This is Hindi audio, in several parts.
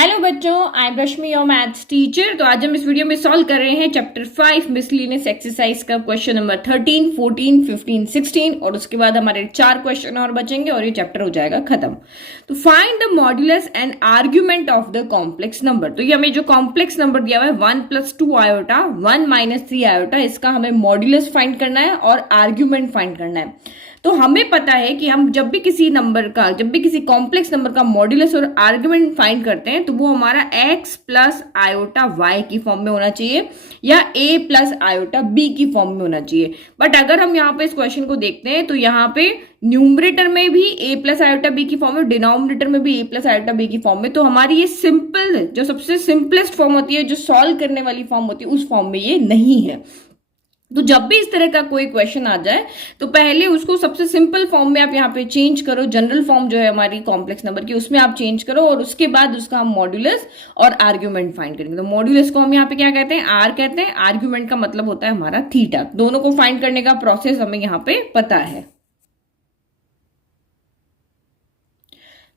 हेलो बच्चों, I am Rashmi your maths teacher. तो आज हम इस वीडियो में सॉल्व कर रहे हैं चैप्टर 5 मिसलिनियस एक्सरसाइज का क्वेश्चन नंबर 13, 14, 15, 16 और उसके बाद हमारे 4 क्वेश्चन और बचेंगे और ये चैप्टर हो जाएगा खत्म। तो find the modulus and argument of the complex number. तो ये हमें जो कॉम्प्लेक्स नंबर दिया हुआ है 1 + 2 आयोटा 1 - 3 आयोटा, इसका हमें मॉड्यूलस फाइंड करना है और आर्ग्यूमेंट फाइंड करना है। तो हमें पता है कि हम जब भी किसी कॉम्प्लेक्स नंबर का मॉड्यूलस और आर्गुमेंट फाइंड करते हैं तो वो हमारा x + आयोटा y की फॉर्म में होना चाहिए या a + आयोटा b की फॉर्म में होना चाहिए। बट अगर हम यहाँ पे इस क्वेश्चन को देखते हैं तो यहाँ पे न्यूमरेटर में भी a + आयोटा b की फॉर्म में, डिनोमिनेटर में भी a + आयोटा b की फॉर्म में। तो हमारी ये सिंपल, जो सबसे सिंपलेस्ट फॉर्म होती है, जो सॉल्व करने वाली फॉर्म होती है, उस फॉर्म में ये नहीं है। तो जब भी इस तरह का कोई क्वेश्चन आ जाए तो पहले उसको सबसे सिंपल फॉर्म में आप यहाँ पे चेंज करो। जनरल फॉर्म जो है हमारी कॉम्प्लेक्स नंबर की, उसमें आप चेंज करो और उसके बाद उसका हम मॉड्यूलस और आर्ग्यूमेंट फाइंड करेंगे। तो मॉड्यूलस को हम यहाँ पे क्या कहते हैं, आर कहते हैं। आर्ग्यूमेंट का मतलब होता है हमारा थीटा। दोनों को फाइंड करने का प्रोसेस हमें यहाँ पे पता है।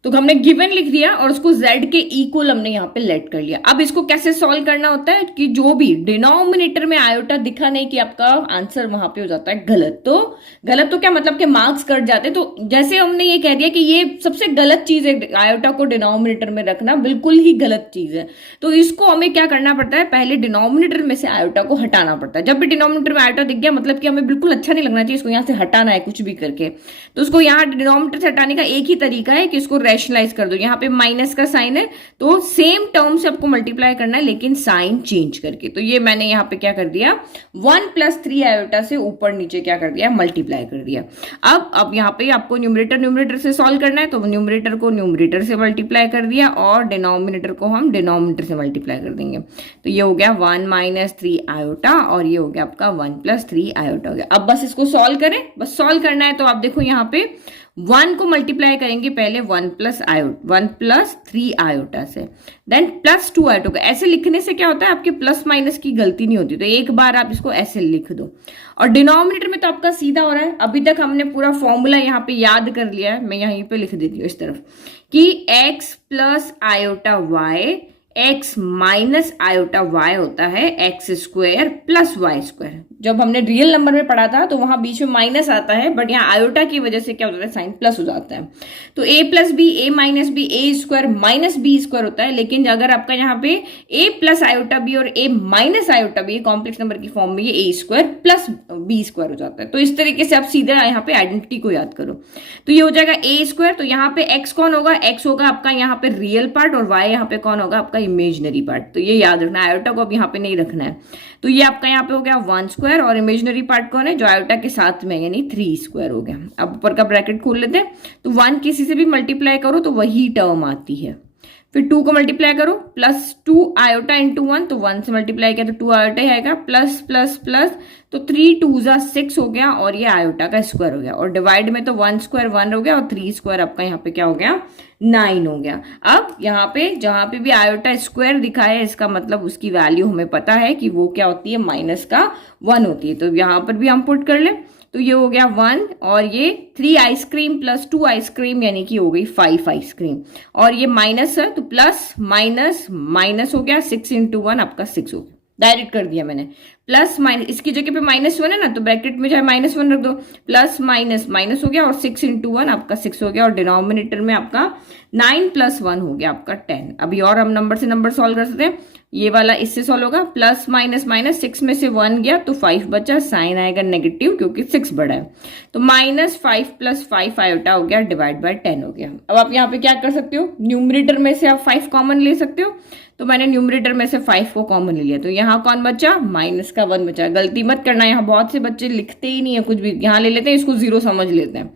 तो हमने गिवन लिख दिया और उसको z के इक्वल हमने यहाँ पे लेट कर लिया। अब इसको कैसे सॉल्व करना होता है कि जो भी डिनोमिनेटर में आयोटा दिखा नहीं कि आपका आंसर वहां पे हो जाता है गलत। तो गलत तो क्या मतलब कि मार्क्स कट जाते। तो जैसे हमने ये कह दिया कि ये सबसे गलत चीज है, आयोटा को डिनोमिनेटर में रखना बिल्कुल ही गलत चीज है। तो इसको हमें क्या करना पड़ता है, पहले डिनोमिनेटर में से आयोटा को हटाना पड़ता है। जब भी डिनोमिनेटर में आयोटा दिख गया मतलब कि हमें बिल्कुल अच्छा नहीं लगना चाहिए, इसको यहाँ से हटाना है कुछ भी करके। तो उसको यहाँ डिनोमिनेटर से हटाने का एक ही तरीका है कि इसको रैशनलाइज कर दो। यहाँ पे माइनस का साइन है तो सेम टर्म से आपको मल्टीप्लाई करना है लेकिन साइन चेंज करके। तो ये मैंने यहाँ पे क्या कर दिया, 1 + 3 आयोटा से ऊपर नीचे क्या कर दिया, मल्टीप्लाई कर दिया। अब यहाँ पे आपको न्यूमरेटर से सॉल्व करना है तो न्यूमरेटर को न्यूमरेटर से मल्टीप्लाई कर दिया और डिनोमिनेटर को हम डिनोमिनेटर से मल्टीप्लाई कर देंगे। तो ये हो गया 1 - 3 आयोटा और ये हो गया आपका 1 + 3 आयोटा हो गया। अब बस इसको सॉल्व करें, बस सॉल्व करना है। तो आप देखो यहाँ पे 1 को मल्टीप्लाई करेंगे पहले 1 + 3 आयोटा से, देन +2 आयोटा। ऐसे लिखने से क्या होता है, आपके प्लस माइनस की गलती नहीं होती। तो एक बार आप इसको ऐसे लिख दो और डिनोमिनेटर में तो आपका सीधा हो रहा है। अभी तक हमने पूरा फॉर्मूला यहाँ पे याद कर लिया है। मैं यहीं पे लिख देती हूँ इस तरफ कि x + iota y, x - iota y होता है x² + y²। जब हमने रियल नंबर में पढ़ा था तो वहां बीच में माइनस आता है, बट यहाँ आयोटा की वजह से क्या होता है, साइन प्लस हो जाता है। तो a + b, a - b, a² - b² होता है। लेकिन अगर आपका यहाँ पे a + आयोटा b और a - iota b complex number की फॉर्म में, ये a² + b² हो जाता है। तो इस तरीके से आप सीधा यहाँ पे आइडेंटिटी को याद करो। तो ये हो जाएगा a²। तो यहाँ पे x कौन होगा, x होगा आपका यहाँ पे रियल पार्ट और y यहाँ पे कौन होगा, आपका इमेजिनरी पार्ट। तो ये याद रखना है, आयोटा को अब यहाँ पे नहीं रखना है। तो ये आपका यहाँ पे हो गया 1² और इमेजिनरी पार्ट कौन है, जो आयोटा के साथ में, यानी 3² हो गया। अब ऊपर का ब्रैकेट खोल लेते हैं। तो 1 किसी से भी मल्टीप्लाई करो तो वही टर्म आती है। फिर 2 को मल्टीप्लाई करो, +2 आयोटा × 1, तो 1 से मल्टीप्लाई किया तो 2 आयोटा ही आएगा, प्लस प्लस प्लस, तो 3 × 2 = 6 हो गया और ये आयोटा का स्क्वायर हो गया। और डिवाइड में तो 1² 1 हो गया और 3² आपका यहाँ पे क्या हो गया, 9 हो गया। अब यहाँ पे जहां पे भी आयोटा स्क्वायर दिखा है, इसका मतलब उसकी वैल्यू हमें पता है कि वो क्या होती है, -1 होती है। तो यहाँ पर भी हम पुट कर ले। तो ये हो गया 1 और ये 3 आइसक्रीम + 2 आइसक्रीम यानी कि हो गई 5 आइसक्रीम। और ये माइनस है तो प्लस माइनस माइनस हो गया, 6 × 1 आपका 6 हो गया। डायरेक्ट कर दिया मैंने, प्लस माइनस, इसकी जगह पे -1 है ना तो ब्रैकेट में चाहे -1 रख दो, प्लस माइनस माइनस हो गया और 6 × 1 आपका 6 हो गया। और डिनोमिनेटर में आपका 9 + 1 हो गया आपका 10। अभी और हम नंबर से नंबर सॉल्व कर सकते हैं। ये वाला इससे सॉल्व होगा, प्लस माइनस माइनस, 6 में से 1 गया तो 5 बचा, साइन आएगा नेगेटिव क्योंकि 6 बड़ा है। तो -5 + 5 आयोटा हो गया, डिवाइड बाय 10 हो गया। अब आप यहाँ पे क्या कर सकते हो, न्यूमरेटर में से आप 5 कॉमन ले सकते हो। तो मैंने न्यूमरेटर में से 5 को कॉमन ले लिया। तो यहाँ कौन बचा, -1 बचा। गलती मत करना, यहाँ बहुत से बच्चे लिखते ही नहीं है कुछ भी, यहाँ ले लेते हैं, इसको 0 समझ लेते हैं।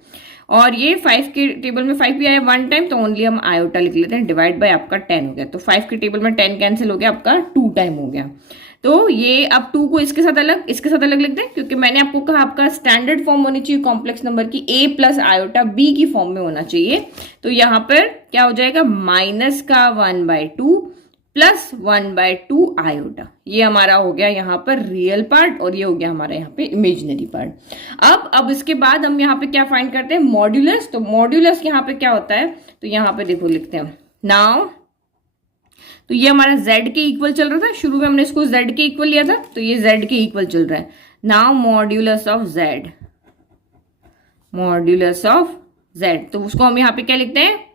और ये 5 के टेबल में 5 भी आया 1 टाइम, तो ओनली हम आयोटा लिख लेते हैं, डिवाइड बाय आपका 10 हो गया। तो 5 के टेबल में 10 कैंसिल हो गया, आपका 2 टाइम हो गया। तो ये अब 2 को इसके साथ अलग लिखते हैं, क्योंकि मैंने आपको कहा आपका स्टैंडर्ड फॉर्म होनी चाहिए कॉम्प्लेक्स नंबर की, a + आयोटा b की फॉर्म में होना चाहिए। तो यहाँ पर क्या हो जाएगा, -1/2 + 1/2 आयोटा। ये हमारा हो गया यहाँ पर रियल पार्ट और ये हो गया हमारा यहाँ पे इमेजिनरी पार्ट। अब इसके बाद हम यहाँ पे क्या फाइंड करते हैं, मॉड्यूलस। तो मॉड्यूलस यहाँ पे क्या होता है, तो यहाँ पे देखो लिखते हैं, नाउ तो ये हमारा z के इक्वल चल रहा था, शुरू में हमने इसको z के इक्वल लिया था, तो ये z के इक्वल चल रहा है। Now modulus of z, modulus of z, तो उसको हम यहाँ पे क्या लिखते हैं,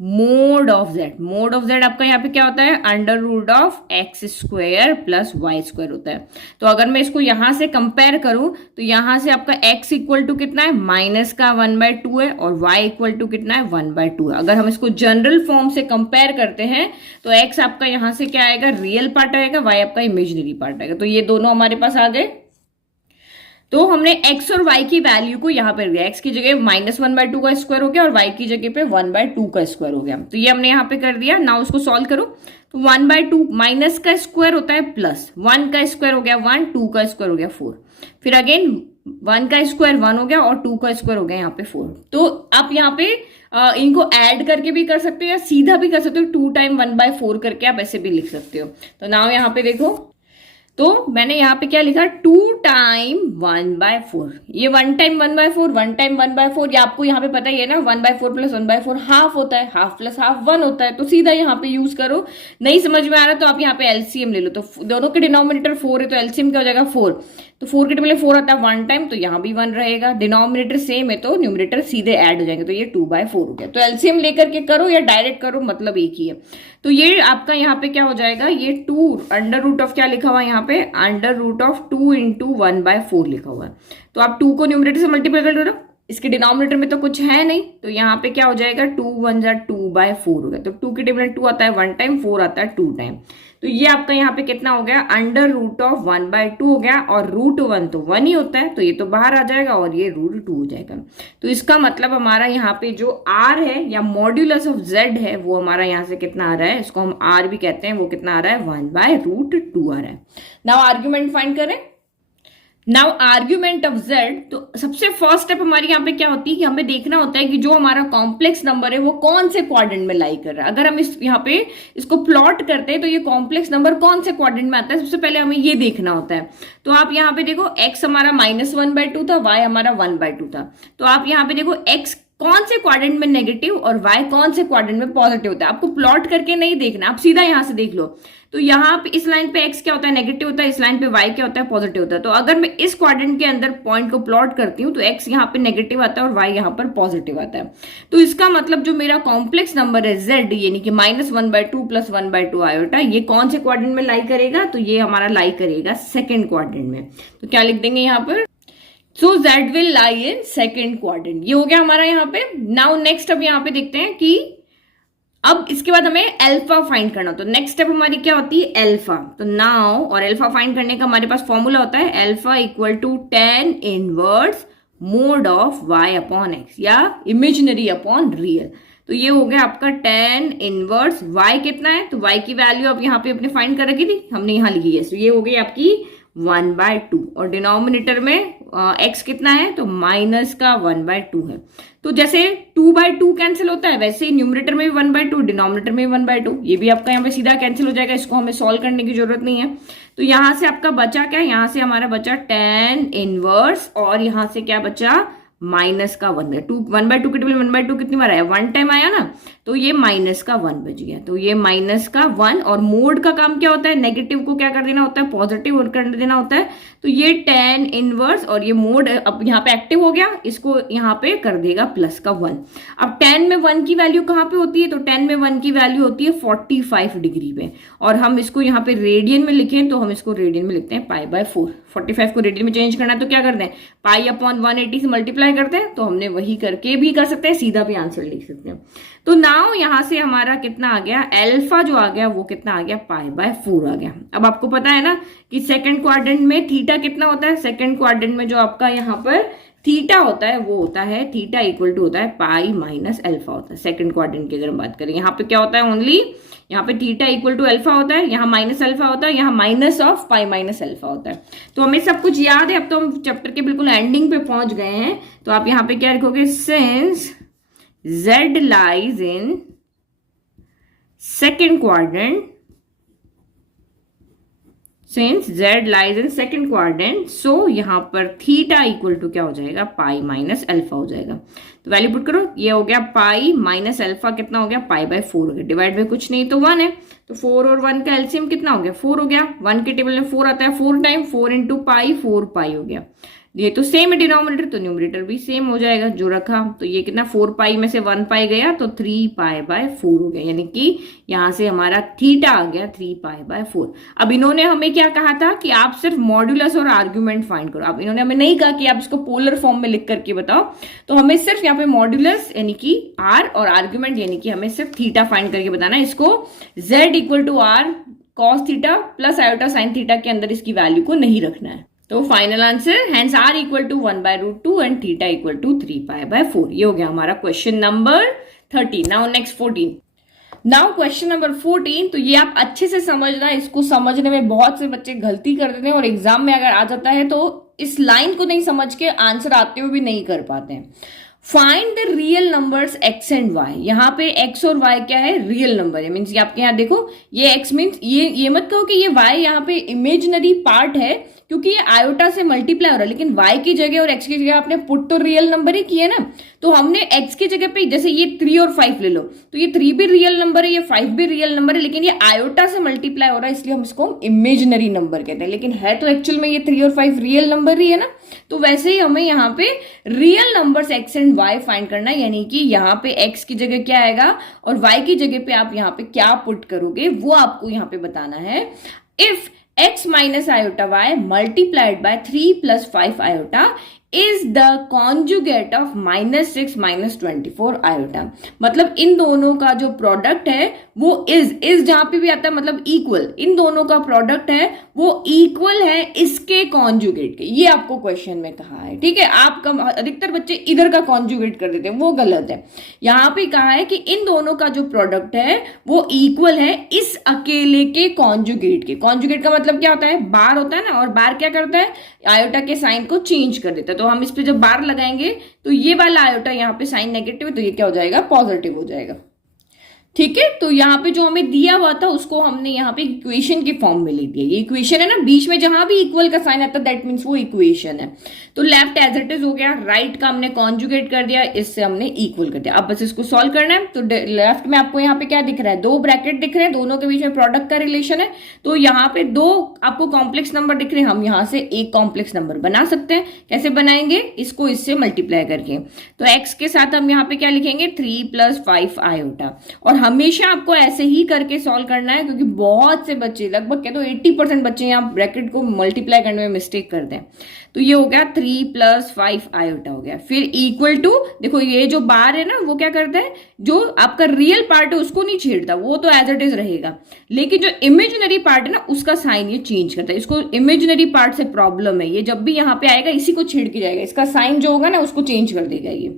mod of z। Mod of z आपका यहाँ पे क्या होता है, under root of x square plus y square होता है। तो अगर मैं इसको यहां से कंपेयर करूं तो यहां से आपका x इक्वल टू कितना है, माइनस का 1/2 है, और y इक्वल टू कितना है, 1/2 है। अगर हम इसको जनरल फॉर्म से कंपेयर करते हैं तो x आपका यहां से क्या आएगा, रियल पार्ट आएगा, y आपका इमेजिनरी पार्ट आएगा। तो ये दोनों हमारे पास आ गए। तो हमने x और y की वैल्यू को यहाँ पे रख दिया, x की जगह -1/2 का स्क्वायर हो गया और y की जगह पे 1/2 का स्क्वायर हो गया। तो ये हमने यहाँ पे कर दिया। नाउ उसको सॉल्व करो, तो 1/2 माइनस का स्क्वायर होता है प्लस, 1 का स्क्वायर हो गया 1, 2 का स्क्वायर हो गया 4, फिर अगेन 1 का स्क्वायर 1 हो गया और 2 का स्क्वायर हो गया यहाँ पे 4। तो आप यहाँ पे इनको ऐड करके भी कर सकते हो या सीधा भी कर सकते हो, 2 टाइम 1/4 करके आप ऐसे भी लिख सकते हो। तो नाउ यहाँ पे देखो, तो मैंने यहाँ पे क्या लिखा, 2 टाइम 1/4, ये 1 टाइम 1/4, 1 टाइम 1/4, ये आपको यहाँ पे पता ही है ना, 1/4 प्लस 1/4 हाफ होता है, हाफ प्लस हाफ 1 होता है। तो सीधा यहाँ पे यूज करो। नहीं समझ में आ रहा तो आप यहाँ पे एलसीएम ले लो। तो दोनों के डिनोमिनेटर 4 है तो एलसीएम क्या हो जाएगा, 4। तो 4 के टेबल 4 आता है 1 टाइम, तो यहाँ भी 1 रहेगा। डिनोमिनेटर सेम है तो न्यूमरेटर सीधे ऐड हो जाएंगे, तो ये 2/4 हो गया। तो एलसीएम लेकर के करो या डायरेक्ट करो, मतलब एक ही है। तो ये आपका यहाँ पे क्या हो जाएगा, ये 2 अंडर रूट ऑफ क्या लिखा हुआ है यहाँ पे, अंडर रूट ऑफ 2 इंटू 1/4 लिखा हुआ है। तो आप 2 को न्यूमरेटर से मल्टीप्लाई कर दो, इसके डिनोमिनेटर में तो कुछ है नहीं, तो यहाँ पे क्या हो जाएगा, 2 1 जा 2/4 हो गया। तो 2 के टेबल 2 आता है 1 टाइम, 4 आता है 2 टाइम। तो ये आपका यहाँ पे कितना हो गया, अंडर रूट ऑफ 1/2 हो गया, और रूट 1 तो 1 ही होता है, तो ये तो बाहर आ जाएगा और ये रूट 2 हो जाएगा। तो इसका मतलब हमारा यहाँ पे जो r है या मॉड्यूलस ऑफ z है वो हमारा यहाँ से कितना आ रहा है, इसको हम r भी कहते हैं, वो कितना आ रहा है, 1/√2 आ रहा है। नाउ आर्ग्यूमेंट फाइंड करें। नाउ आर्ग्यूमेंट ऑफ z, तो सबसे फर्स्ट स्टेप हमारी यहाँ पे क्या होती है कि हमें देखना होता है कि जो हमारा कॉम्प्लेक्स नंबर है वो कौन से क्वाड्रेंट में लाई कर रहा है। अगर हम इस यहाँ पे इसको प्लॉट करते हैं तो ये कॉम्प्लेक्स नंबर कौन से क्वाड्रेंट में आता है, सबसे पहले हमें ये देखना होता है। तो आप यहाँ पे देखो, x हमारा -1/2 था, y हमारा 1/2 था। तो आप यहाँ पे देखो x कौन से क्वाड्रेंट में नेगेटिव और y कौन से क्वाड्रेंट में पॉजिटिव होता है। आपको प्लॉट करके नहीं देखना, आप सीधा यहां से देख लो। तो यहाँ पे इस लाइन पे x क्या होता है, नेगेटिव होता है, इस लाइन पे y क्या होता है, पॉजिटिव होता है। तो अगर मैं इस क्वाड्रेंट के अंदर पॉइंट को प्लॉट करती हूँ तो x यहाँ पे नेगेटिव आता है और y यहाँ पर पॉजिटिव आता है। तो इसका मतलब जो मेरा कॉम्प्लेक्स नंबर है z, यानी कि -1/2 प्लस 1/2 आयोटा, ये कौन से क्वाड्रेंट में लाई करेगा, तो ये हमारा लाई करेगा सेकेंड क्वाड्रेंट में। तो क्या लिख देंगे यहाँ पर, सो z will lie in second quadrant. ये हो गया हमारा यहाँ पे। नाउ नेक्स्ट अब यहाँ पे देखते हैं कि अब इसके बाद हमें अल्फा फाइंड करना। तो नेक्स्ट स्टेप हमारी क्या होती है, अल्फा। तो नाउ, और अल्फा फाइंड करने का हमारे पास फॉर्मूला होता है alpha equal to tan inverse mod of y upon x, या इमेजिनरी अपॉन रियल। तो ये हो गया आपका tan इनवर्स y कितना है, तो y की वैल्यू अब यहाँ पे अपने फाइंड कर रखी थी, हमने यहाँ लिखी है। तो ये हो गई आपकी 1/2, और डिनोमिनेटर में x कितना है, तो माइनस का 1/2 है। तो जैसे 2/2 कैंसिल होता है वैसे ही न्यूमरेटर में भी 1/2, डिनोमिनेटर में भी 1/2, ये भी आपका यहाँ पे सीधा कैंसिल हो जाएगा, इसको हमें सॉल्व करने की जरूरत नहीं है। तो यहाँ से आपका बचा क्या, यहाँ से हमारा बचा tan इनवर्स, और यहाँ से क्या बचा, माइनस का 1/2 के टेबल 1/2 कितनी बार आया, 1 टाइम आया ना, तो ये माइनस का 1 बच गया। तो ये माइनस का 1, और मोड का काम क्या होता है, नेगेटिव को क्या कर देना होता है, पॉजिटिव और कर देना होता है। तो ये tan इनवर्स, और ये मोड अब यहाँ पे एक्टिव हो गया, इसको यहाँ पे कर देगा प्लस का 1। अब tan में 1 की वैल्यू कहाँ पे होती है, तो tan में 1 की वैल्यू होती है 45 डिग्री पे, और हम इसको यहाँ पे रेडियन में लिखें तो हम इसको रेडियन में लिखते हैं π/4। 45 को रेडियन में चेंज करना है तो क्या करते हैं, π/180 से मल्टीप्लाई करते हैं। तो हमने वही करके भी कर सकते हैं, सीधा भी आंसर लिख सकते हैं। तो नाउ यहां से हमारा कितना आ गया, अल्फा जो आ गया वो कितना आ गया, π/4 आ गया। अब आपको पता है ना कि सेकंड क्वाड्रेंट में थीटा कितना होता है, सेकंड क्वाड्रेंट में जो आपका यहाँ पर थीटा होता है वो होता है, थीटा इक्वल टू होता है पाई माइनस अल्फा होता है। सेकंड क्वाड्रेंट की अगर हम बात करें, यहाँ पे क्या होता है, ओनली यहाँ पे थीटा इक्वल टू अल्फा होता है, यहाँ माइनस अल्फा होता है, यहाँ minus of pi minus alpha होता है। तो हमें सब कुछ याद है। अब तो हम चैप्टर के बिल्कुल एंडिंग पे पहुंच गए हैं। तो आप यहाँ पे क्या लिखोगे, since z lies in second quadrant, since z lies in second quadrant, so यहाँ पर थीटा इक्वल टू क्या हो जाएगा, पाई माइनस अल्फा हो जाएगा। तो वैल्यू पुट करो, ये हो गया पाई माइनस अल्फा, कितना हो गया, पाई बाय 4 हो गया, डिवाइड बाय कुछ नहीं तो 1 है, तो 4 और 1 का एलसीएम कितना हो गया, 4 हो गया। 1 के टेबल में 4 आता है, 4 टाइम 4 इंटू पाई, 4 पाई हो गया। ये तो सेम है डिनोमिनेटर, तो न्यूमरेटर भी सेम हो जाएगा जो रखा। तो ये कितना, 4 पाई में से 1 पाई गया तो 3 पाई बाय 4 हो गया, यानी कि यहां से हमारा थीटा आ गया 3 पाई बाय 4। अब इन्होंने हमें क्या कहा था कि आप सिर्फ मॉड्यूलस और आर्ग्यूमेंट फाइंड करो। अब इन्होंने हमें नहीं कहा कि आप इसको पोलर फॉर्म में लिख करके बताओ, तो हमें सिर्फ यहाँ पे मॉड्यूलस यानी कि आर और आर्ग्यूमेंट यानी कि हमें सिर्फ थीटा फाइंड करके बताना है। इसको z equal to r cos theta plus iota sine theta के अंदर इसकी वैल्यू को नहीं रखना है। तो final answer, hence r equal to 1/√2 and theta equal to 3 pi by 4। ये हो गया हमारा question number 30। Now next 14। Now question number 14, तो ये आप अच्छे से समझना, इसको समझने में बहुत से बच्चे गलती कर देते हैं और एग्जाम में अगर आ जाता है तो इस लाइन को नहीं समझ के आंसर आते हुए भी नहीं कर पाते हैं। Find the real numbers x and y। यहाँ पे x और y क्या है, रियल नंबर है। मीन्स आपके यहाँ देखो, ये x मीन्स ये मत कहो कि ये y यहाँ पे इमेजिनरी पार्ट है, क्योंकि ये आयोटा से मल्टीप्लाई हो रहा है, लेकिन y की जगह और x की जगह आपने पुट तो रियल नंबर ही किए ना। तो हमने x की जगह पे, जैसे ये 3 और 5 ले लो, तो ये 3 भी रियल नंबर है, ये 5 भी रियल नंबर है, लेकिन ये आयोटा से मल्टीप्लाई हो रहा है, इसलिए हम इसको इमेजिनरी नंबर कहते हैं। लेकिन है तो एक्चुअल में ये 3 और 5 रियल नंबर ही है ना। तो वैसे ही हमें यहाँ पे real numbers x and y find करना है, यानी कि यहाँ पे x की जगह क्या आएगा और y की जगह पे आप यहाँ पे क्या पुट करोगे वो आपको यहाँ पे बताना है। If x minus iota y multiplied by 3 plus 5 iota is the conjugate of -6 - 24 iota. मतलब इन दोनों का जो प्रोडक्ट है वो इज जहां पे भी आता है मतलब इक्वल, इन दोनों का प्रोडक्ट है वो इक्वल है इसके कॉन्जुगेट के। ये आपको क्वेश्चन में कहा है, ठीक है। आप अधिकतर बच्चे इधर का कॉन्जुगेट कर देते हैं, वो गलत है। यहाँ पे कहा है कि इन दोनों का जो प्रोडक्ट है वो इक्वल है इस अकेले के कॉन्जुगेट के। कॉन्जुगेट का मतलब क्या होता है, बार होता है ना, और बार क्या करता है, आयोटा के साइन को चेंज कर देता है। तो हम इस पे जब बार लगाएंगे तो ये वाला आयोटा यहाँ पे साइन नेगेटिव है, तो ये क्या हो जाएगा, पॉजिटिव हो जाएगा, ठीक है। तो यहाँ पे जो हमें दिया हुआ था उसको हमने यहाँ पे इक्वेशन के फॉर्म में लिख दिया। ये इक्वेशन है ना, बीच में जहां भी इक्वल का साइन आता है दैट मीन्स वो इक्वेशन है। तो लेफ्ट एज इट इज हो गया, राइट का हमने कॉन्जुगेट कर दिया, इससे हमने इक्वल कर दिया। अब बस इसको सॉल्व करना है। तो लेफ्ट में आपको यहाँ पे क्या दिख रहा है, 2 ब्रैकेट दिख रहे हैं, दोनों के बीच में प्रोडक्ट का रिलेशन है। तो यहाँ पे 2 आपको कॉम्प्लेक्स नंबर दिख रहे हैं, हम यहाँ से एक कॉम्प्लेक्स नंबर बना सकते हैं। कैसे बनाएंगे, इसको इससे मल्टीप्लाई करके। तो x के साथ हम यहाँ पे क्या लिखेंगे, 3 + 5 आयोटा। और हमेशा आपको ऐसे ही करके सॉल्व करना है, क्योंकि बहुत से बच्चे, लगभग कह दो 80% बच्चे यहाँ ब्रैकेट को मल्टीप्लाई करने में मिस्टेक करते हैं। तो ये हो गया 3 + 5 आयोटा हो गया। फिर इक्वल टू, देखो ये जो बार है ना वो क्या करता है, जो आपका रियल पार्ट है उसको नहीं छेड़ता, वो तो एज इट इज रहेगा, लेकिन जो इमेजिनरी पार्ट है ना उसका साइन ये चेंज करता है। इसको इमेजिनरी पार्ट से प्रॉब्लम है, ये जब भी यहाँ पे आएगा इसी को छेड़ के जाएगा, इसका साइन जो होगा ना उसको चेंज कर देगा ये।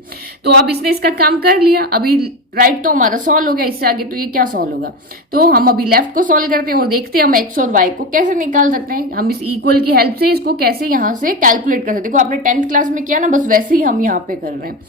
तो अब इसने इसका काम कर लिया, अभी राइट तो हमारा सॉल्व हो गया। इससे आगे तो ये क्या सॉल्व होगा, तो हम अभी लेफ्ट को सॉल्व करते हैं और देखते हैं हम x और y को कैसे निकाल सकते हैं। हम इस इक्वल की हेल्प से इसको कैसे यहाँ से कैलकुलेट कर सकते हैं। देखो आपने 10th क्लास में किया ना, बस वैसे ही हम यहाँ पे कर रहे हैं।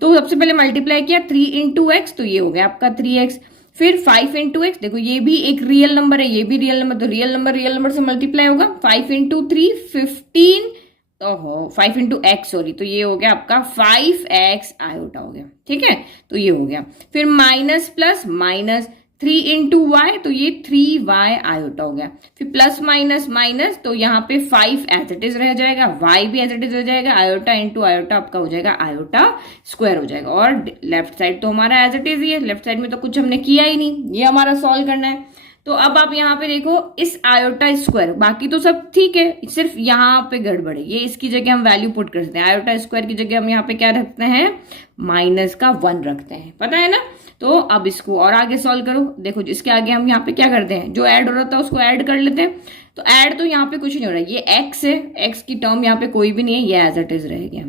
तो सबसे पहले मल्टीप्लाई किया 3 × x, तो ये हो गया आपका 3x। फिर 5 × x, देखो ये भी एक रियल नंबर है, ये भी रियल नंबर, तो रियल नंबर से मल्टीप्लाई होगा। 5 × 3 15, ओहो 5 × x सॉरी, तो ये हो गया आपका 5x आयोटा हो गया, ठीक है। तो ये हो गया। फिर माइनस प्लस माइनस 3 × y, तो ये 3y आयोटा हो गया। फिर प्लस माइनस माइनस, तो यहाँ पे 5 एज इट इज रह जाएगा, y भी एज इट इज रह जाएगा, आयोटा × आयोटा आपका हो जाएगा आयोटा स्क्वायर हो जाएगा। और लेफ्ट साइड तो हमारा एज इट इज ही है, लेफ्ट साइड में तो कुछ हमने किया ही नहीं, ये हमारा सॉल्व करना है। तो अब आप यहाँ पे देखो इस आयोटा स्क्वायर, बाकी तो सब ठीक है, सिर्फ यहाँ पे गड़बड़ है। ये इसकी जगह हम वैल्यू पुट कर सकते हैं, आयोटा स्क्वायर की जगह हम यहाँ पे क्या रखते हैं, -1 रखते हैं, पता है ना। तो अब इसको और आगे सॉल्व करो, देखो इसके आगे हम यहाँ पे क्या करते हैं, जो ऐड हो रहा था उसको ऐड कर लेते हैं। तो ऐड तो यहाँ पे कुछ नहीं हो रहा है, ये x है, x की टर्म यहाँ पे कोई भी नहीं है, ये एज इट इज रह गया।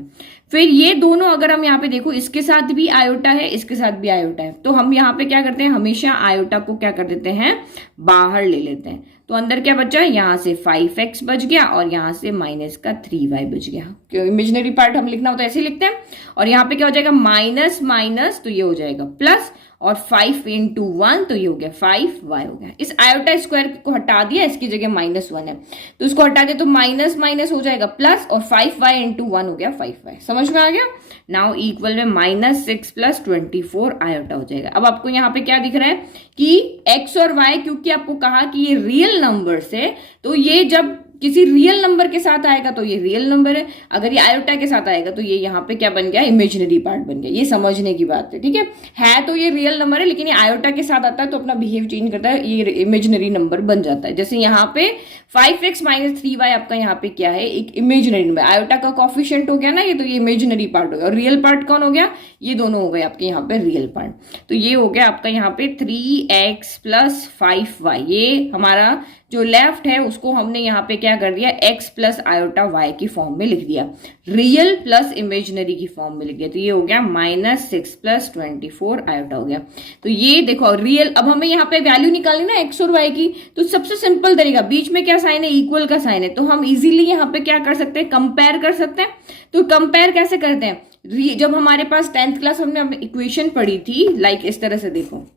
फिर ये दोनों अगर हम यहाँ पे देखो, इसके साथ भी आयोटा है, इसके साथ भी आयोटा है, तो हम यहाँ पे क्या करते हैं, हमेशा आयोटा को क्या कर देते हैं, बाहर ले लेते हैं। तो अंदर क्या बचा, यहाँ से 5x बच गया और यहाँ से -3y बच गया। क्यों, इमेजिनरी पार्ट हम लिखना होता है ऐसे लिखते हैं। और यहाँ पे क्या हो जाएगा, माइनस माइनस, तो ये हो जाएगा प्लस, और 5 इंटू 1 तो ये हो गया 5y हो गया। इस आयोटा स्क्वायर को हटा दिया, इसकी जगह -1 है तो इसको हटा दिया तो माइनस माइनस हो जाएगा प्लस, और 5y इंटू 1 हो गया 5y। समझ में आ गया? नाउ इक्वल में -6 + 24 आयोटा हो जाएगा। अब आपको यहाँ पे क्या दिख रहा है कि x और y, क्योंकि आपको कहा कि ये रियल नंबर्स है, तो ये जब किसी रियल नंबर के साथ आएगा तो ये रियल नंबर है, अगर ये आयोटा के साथ आएगा तो ये यहाँ पे क्या बन गया, इमेजिनरी पार्ट बन गया। ये समझने की बात है, ठीक है तो ये रियल नंबर है, लेकिन ये आयोटा के साथ आता है तो अपना बिहेव चेंज करता है, ये इमेजिनरी नंबर बन जाता है। जैसे यहाँ पे 5x - 3y आपका यहाँ पे क्या है, एक इमेजिनरी नंबर, आयोटा का कॉफिशिएंट हो गया ना ये, तो ये इमेजिनरी पार्ट हो गया, और रियल पार्ट कौन हो गया, ये दोनों हो गए आपके यहाँ पे रियल पार्ट। तो ये हो गया आपका यहाँ पे 3x + 5y, ये हमारा जो लेफ्ट है उसको हमने यहाँ पे क्या कर दिया, x + आयोटा y की फॉर्म में लिख दिया, रियल प्लस इमेजिनरी की फॉर्म में लिख दिया, तो ये हो गया -6 + 24 आयोटा हो गया। तो ये देखो रियल, अब हमें यहाँ पे वैल्यू निकालनी ना x और y की, तो सबसे सिंपल तरीका, बीच में क्या साइन है, इक्वल का साइन है, तो हम इजीली यहाँ पे क्या कर सकते हैं, कंपेयर कर सकते हैं। तो कंपेयर कैसे करते हैं, जब हमारे पास 10th क्लास हमने इक्वेशन पढ़ी थी, लाइक इस तरह से देखो,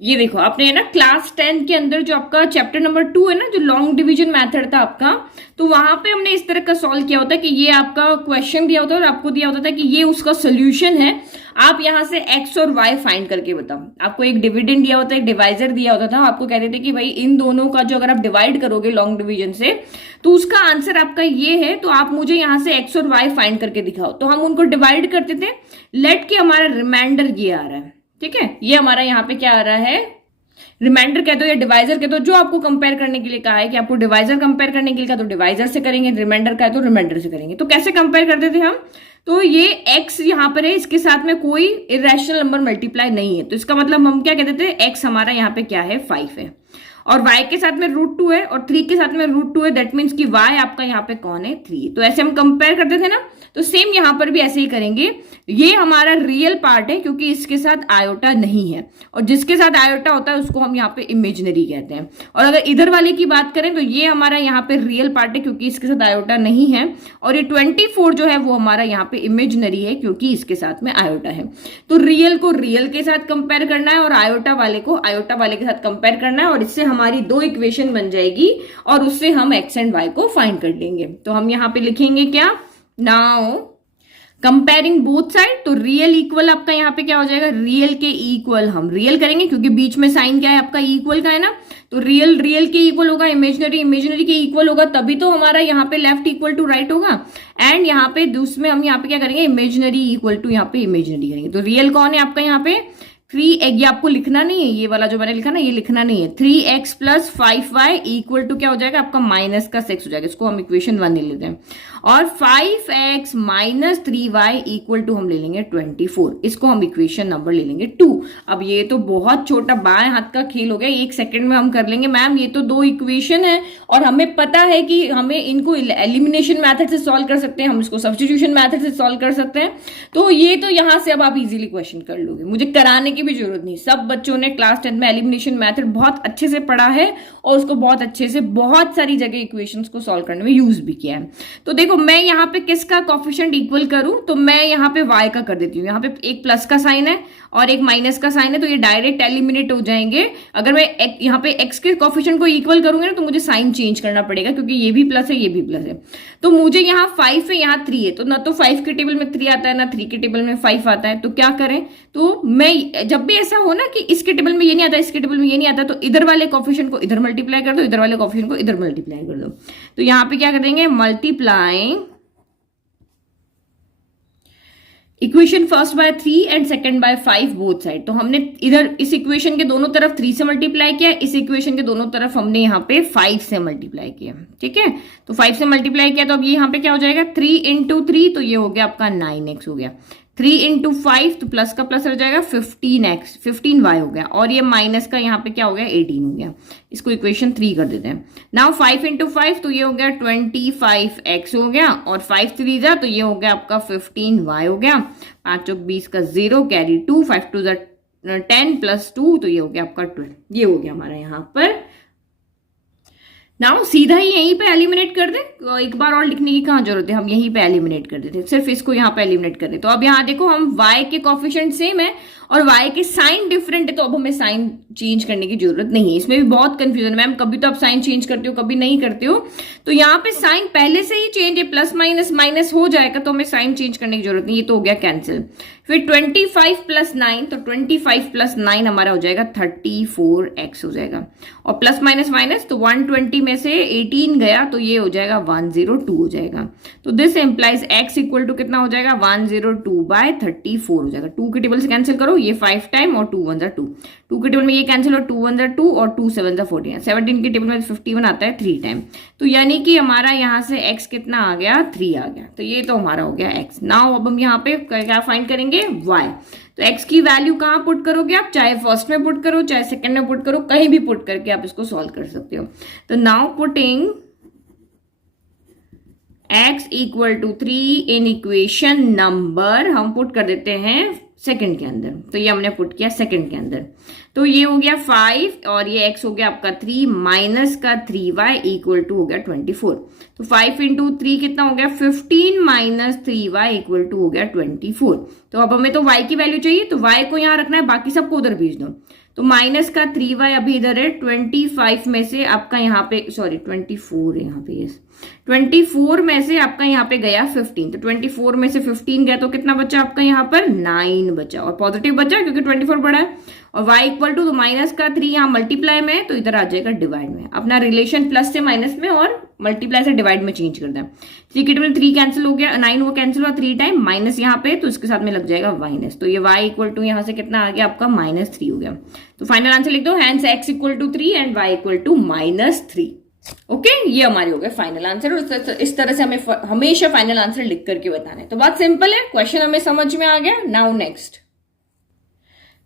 ये देखो आपने है ना क्लास 10 के अंदर जो आपका चैप्टर नंबर 2 है ना, जो लॉन्ग डिवीजन मेथड था आपका, तो वहां पे हमने इस तरह का सॉल्व किया होता है कि ये आपका क्वेश्चन दिया होता है और आपको दिया होता था कि ये उसका सोल्यूशन है, आप यहां से x और y फाइंड करके बताओ। आपको एक डिविडेंड दिया होता है, एक डिवाइजर दिया होता था, आपको कहते थे कि भाई इन दोनों का जो अगर आप डिवाइड करोगे लॉन्ग डिवीजन से तो उसका आंसर आपका ये है, तो आप मुझे यहाँ से x और y फाइंड करके दिखाओ। तो हम उनको डिवाइड करते थे, लेट के हमारा रिमाइंडर ये आ रहा है, ठीक है, ये हमारा यहाँ पे क्या आ रहा है, रिमाइंडर कहते हो या डिवाइजर कहते हो, जो आपको कंपेयर करने के लिए कहा है कि आपको डिवाइजर कंपेयर करने के लिए कहा तो डिवाइजर से करेंगे, रिमाइंडर का है तो रिमाइंडर से करेंगे। तो कैसे कंपेयर करते थे हम, तो ये x यहाँ पर है, इसके साथ में कोई इरेशनल नंबर मल्टीप्लाई नहीं है, तो इसका मतलब हम क्या कहते थे, x हमारा यहाँ पे क्या है 5 है, और y के साथ में √2 है, और 3 के साथ में √2 है, दैट मीन्स कि y आपका यहाँ पे कौन है 3। तो ऐसे हम कंपेयर करते थे ना, तो सेम यहाँ पर भी ऐसे ही करेंगे। ये हमारा रियल पार्ट है क्योंकि इसके साथ आयोटा नहीं है, और जिसके साथ आयोटा होता है उसको हम यहाँ पे इमेजिनरी कहते हैं। और अगर इधर वाले की बात करें तो ये हमारा यहाँ पे रियल पार्ट है क्योंकि इसके साथ आयोटा नहीं है, और ये 24 जो है वो हमारा यहाँ पे इमेजिनरी है क्योंकि इसके साथ में आयोटा है। तो रियल को रियल के साथ कंपेयर करना है और आयोटा वाले को आयोटा वाले के साथ कंपेयर करना है, और इससे हमारी 2 इक्वेशन बन जाएगी और उससे हम x एंड y को फाइंड कर लेंगे। तो हम यहाँ पे लिखेंगे क्या, नाउ कंपेयरिंग बोथ साइड, तो रियल इक्वल आपका यहाँ पे क्या हो जाएगा, रियल के इक्वल हम रियल करेंगे क्योंकि बीच में साइन क्या है आपका इक्वल का है ना, तो रियल रियल के इक्वल होगा, इमेजिनरी इमेजिनरी के इक्वल होगा, तभी तो हमारा यहाँ पे लेफ्ट इक्वल टू राइट होगा। एंड यहाँ पे दूसरे में हम यहाँ पे क्या करेंगे, इमेजिनरी इक्वल टू यहाँ पे इमेजिनरी करेंगे। तो रियल कौन है आपका यहाँ पे 3x, ये आपको लिखना नहीं है, ये वाला जो मैंने लिखा ना ये लिखना नहीं है, 3x + 5y इक्वल टू क्या हो जाएगा आपका -6 हो जाएगा, इसको हम इक्वेशन 1 ले लेते हैं, और 5x - 3y इक्वल टू हम ले लेंगे 24, इसको हम इक्वेशन नंबर ले लेंगे 2। अब ये तो बहुत छोटा बाएं हाथ का खेल हो गया, 1 सेकंड में हम कर लेंगे मैम, ये तो 2 इक्वेशन है और हमें पता है कि हमें इनको एलिमिनेशन मेथड से सॉल्व कर सकते हैं, हम इसको सब्स्टिट्यूशन मेथड से सॉल्व कर सकते हैं। तो ये तो यहां से अब आप इजीली क्वेश्चन कर लोगे, मुझे कराने की भी जरूरत नहीं, सब बच्चों ने क्लास 10 में एलिमिनेशन मेथड बहुत अच्छे से पढ़ा है और उसको बहुत अच्छे से बहुत सारी जगह इक्वेशंस को सॉल्व करने में यूज भी किया है। तो देखो मैं यहाँ पे किसका कोफिशिएंट इक्वल करूं, तो मैं यहाँ पे y का कर देती हूँ, यहाँ पे एक प्लस का साइन है और एक माइनस का साइन है, तो ये डायरेक्ट एलिमिनेट हो जाएंगे। अगर मैं यहाँ पे x के कोफिशिएंट को इक्वल करूंगा ना तो मुझे साइन चेंज करना पड़ेगा क्योंकि ये भी प्लस है ये भी प्लस है, तो मुझे यहाँ 5 है यहाँ 3 है, तो ना तो 5 के टेबल में 3 आता है ना 3 के टेबल में 5 आता है, तो क्या करें, तो मैं जब भी ऐसा हो ना कि इसके टेबल में ये नहीं आता इसके टेबल में ये नहीं आता, तो इधर वाले कोफिशिएंट को इधर मल्टीप्लाई कर दो, इधर वाले कोफिशिएंट को इधर मल्टीप्लाई कर दो। तो यहाँ पे क्या कर देंगे, multiplying equation first by 3 and second by 5 both side. तो हमने इधर इस इक्वेशन के दोनों तरफ 3 से मल्टीप्लाई किया, इस इक्वेशन के दोनों तरफ हमने यहाँ पे 5 से मल्टीप्लाई किया, ठीक है, तो 5 से मल्टीप्लाई किया तो अब ये यहाँ पे क्या हो जाएगा 3 × 3, तो ये हो गया आपका 9x हो गया, 3 × 5 तो प्लस का प्लस रह जाएगा 15y हो गया, और ये माइनस का यहाँ पे क्या हो गया 18 हो गया, इसको इक्वेशन 3 कर देते हैं। नाउ 5 × 5 तो ये हो गया 25x हो गया, और 5 3 जा तो ये हो गया आपका 15y हो गया, 5 × 20 का 0 कैरी 2, 5 2 10 + 2 तो ये हो गया आपका 12, ये हो गया हमारा यहाँ पर। नाउ सीधा ही यहीं पे एलिमिनेट कर दे, एक बार और लिखने की कहाँ जरूरत है, हम यहीं पे एलिमिनेट कर देते, सिर्फ इसको यहाँ पे एलिमिनेट कर दे। तो अब यहाँ देखो हम y के कोफिशिएंट सेम है और y के साइन डिफरेंट है, तो अब हमें साइन चेंज करने की जरूरत नहीं है। इसमें भी बहुत कंफ्यूजन है, मैम कभी तो आप साइन चेंज करते हो कभी नहीं करते हो, तो यहाँ पे साइन पहले से ही चेंज है, प्लस माइनस माइनस हो जाएगा, तो हमें साइन चेंज करने की जरूरत नहीं, ये तो हो गया कैंसिल। फिर 25 प्लस 9, तो 25 प्लस 9 हमारा हो जाएगा 34x हो जाएगा, और प्लस माइनस माइनस, तो 120 में से 18 गया तो ये हो जाएगा 102 हो जाएगा। तो this implies x equal to कितना हो जाएगा 102/34 हो जाएगा। 2 के टेबल से कैंसिल करो, ये 5 टाइम और 2 1 जा 2, 2 के टेबल में ये कैंसिल और 2 1 जा 2 और 2 7 जा 14, 17 के टेबल में 51 आता है 3 टाइम, तो यानी कि हमारा यहाँ से x कितना आ गया 3 आ गया, तो ये तो हमारा हो गया x। नाउ अब हम यहाँ पे क्या फाइंड करेंगे y, तो x की वैल्यू कहाँ पुट करोगे आप, चाहे फर्स्ट में पुट करो चाहे सेकंड में पुट करो, कहीं भी पुट करके आप इसको सॉल्व कर सकते हो। तो now putting x equal to 3 in equation number, हम पुट कर देते हैं सेकंड के अंदर, तो ये हमने पुट किया सेकंड के अंदर, तो ये हो गया 5 और ये x हो गया आपका 3 माइनस का 3y इक्वल टू हो गया 24, तो 5 इंटू 3 कितना हो गया 15 माइनस 3y इक्वल टू हो गया 24। तो अब हमें तो y की वैल्यू चाहिए, तो y को यहाँ रखना है, बाकी सबको उधर भेज दो, तो माइनस का 3y अभी इधर है, 25 में से आपका यहाँ पे सॉरी 24 है यहाँ पे, यस 24 में से आपका यहाँ पे गया 15, तो 24 में से 15 गया तो कितना बचा आपका यहाँ पर 9 बचा, और पॉजिटिव बचा क्योंकि 24 बड़ा है, और y इक्वल टू, तो माइनस का 3 यहाँ मल्टीप्लाई में है तो इधर आ जाएगा डिवाइड में, अपना रिलेशन प्लस से माइनस में और मल्टीप्लाई से डिवाइड में चेंज कर दें। 3 के टेबल 3 कैंसिल हो गया, 9 वो कैंसिल हुआ 3 टाइम, माइनस यहाँ पे तो इसके साथ में लग जाएगा माइनस, तो ये y इक्वल टू यहाँ से कितना आ गया आपका -3 हो गया। तो फाइनल आंसर लिख दो, hence x equal to 3 and y equal to -3। Okay, ये हमारे हो गए फाइनल आंसर, और इस तरह से हमें हमेशा फाइनल आंसर लिख करके बताना है। तो बात सिंपल है, क्वेश्चन हमें समझ में आ गया। नाउ नेक्स्ट,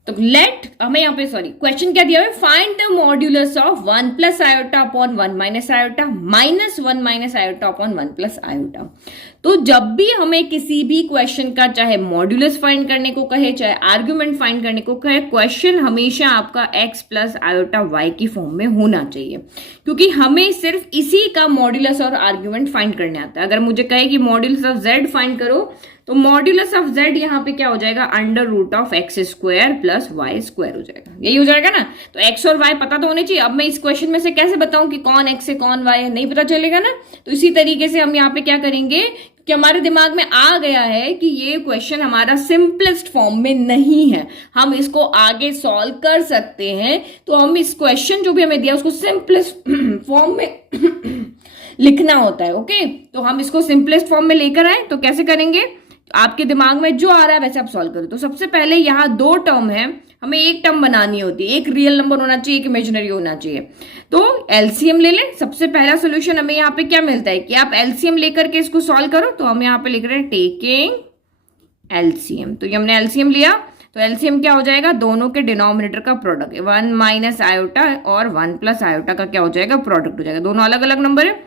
तो लेट हमें यहाँ पे क्वेश्चन क्या दिया है, find the modulus of 1 plus iota upon 1 minus iota minus 1 minus iota upon 1 plus iota. तो जब भी हमें किसी भी क्वेश्चन का चाहे मॉड्यूलस फाइंड करने को कहे चाहे आर्ग्यूमेंट फाइंड करने को कहे, क्वेश्चन हमेशा आपका x प्लस आयोटा y की फॉर्म में होना चाहिए, क्योंकि हमें सिर्फ इसी का मॉड्यूलस और आर्ग्यूमेंट फाइंड करने आता है। अगर मुझे कहे कि मॉड्यूलस ऑफ z फाइंड करो, तो मॉड्यूलस ऑफ z यहाँ पे क्या हो जाएगा, under root of x square plus y square हो जाएगा, यही हो जाएगा ना। तो x और y पता तो होने चाहिए। अब मैं इस क्वेश्चन में से कैसे बताऊं कि कौन x है कौन y है, नहीं पता चलेगा ना। तो इसी तरीके से हम यहाँ पे क्या करेंगे कि हमारे दिमाग में आ गया है कि ये क्वेश्चन हमारा सिंपलेस्ट फॉर्म में नहीं है, हम इसको आगे सॉल्व कर सकते हैं। तो हम इस क्वेश्चन जो भी हमें दिया उसको सिंपलेस्ट फॉर्म में लिखना होता है। ओके, तो हम इसको सिंपलेस्ट फॉर्म में लेकर आए, तो कैसे करेंगे, आपके दिमाग में जो आ रहा है वैसे आप सॉल्व करो। तो सबसे पहले यहाँ 2 टर्म है, हमें एक टर्म बनानी होती है, एक रियल नंबर होना चाहिए एक इमेजिनरी होना चाहिए। तो एलसीएम ले लें। सबसे पहला सोल्यूशन हमें यहाँ पे क्या मिलता है कि आप एलसीएम लेकर के इसको सॉल्व करो। तो हम यहाँ पे लिख रहे हैं टेकिंग एलसीएम। तो ये हमने एलसीएम लिया, तो एलसीएम क्या हो जाएगा, दोनों के डिनोमिनेटर का प्रोडक्ट, 1 माइनस आयोटा और 1 प्लस आयोटा का क्या हो जाएगा, प्रोडक्ट हो जाएगा। दोनों अलग अलग नंबर है,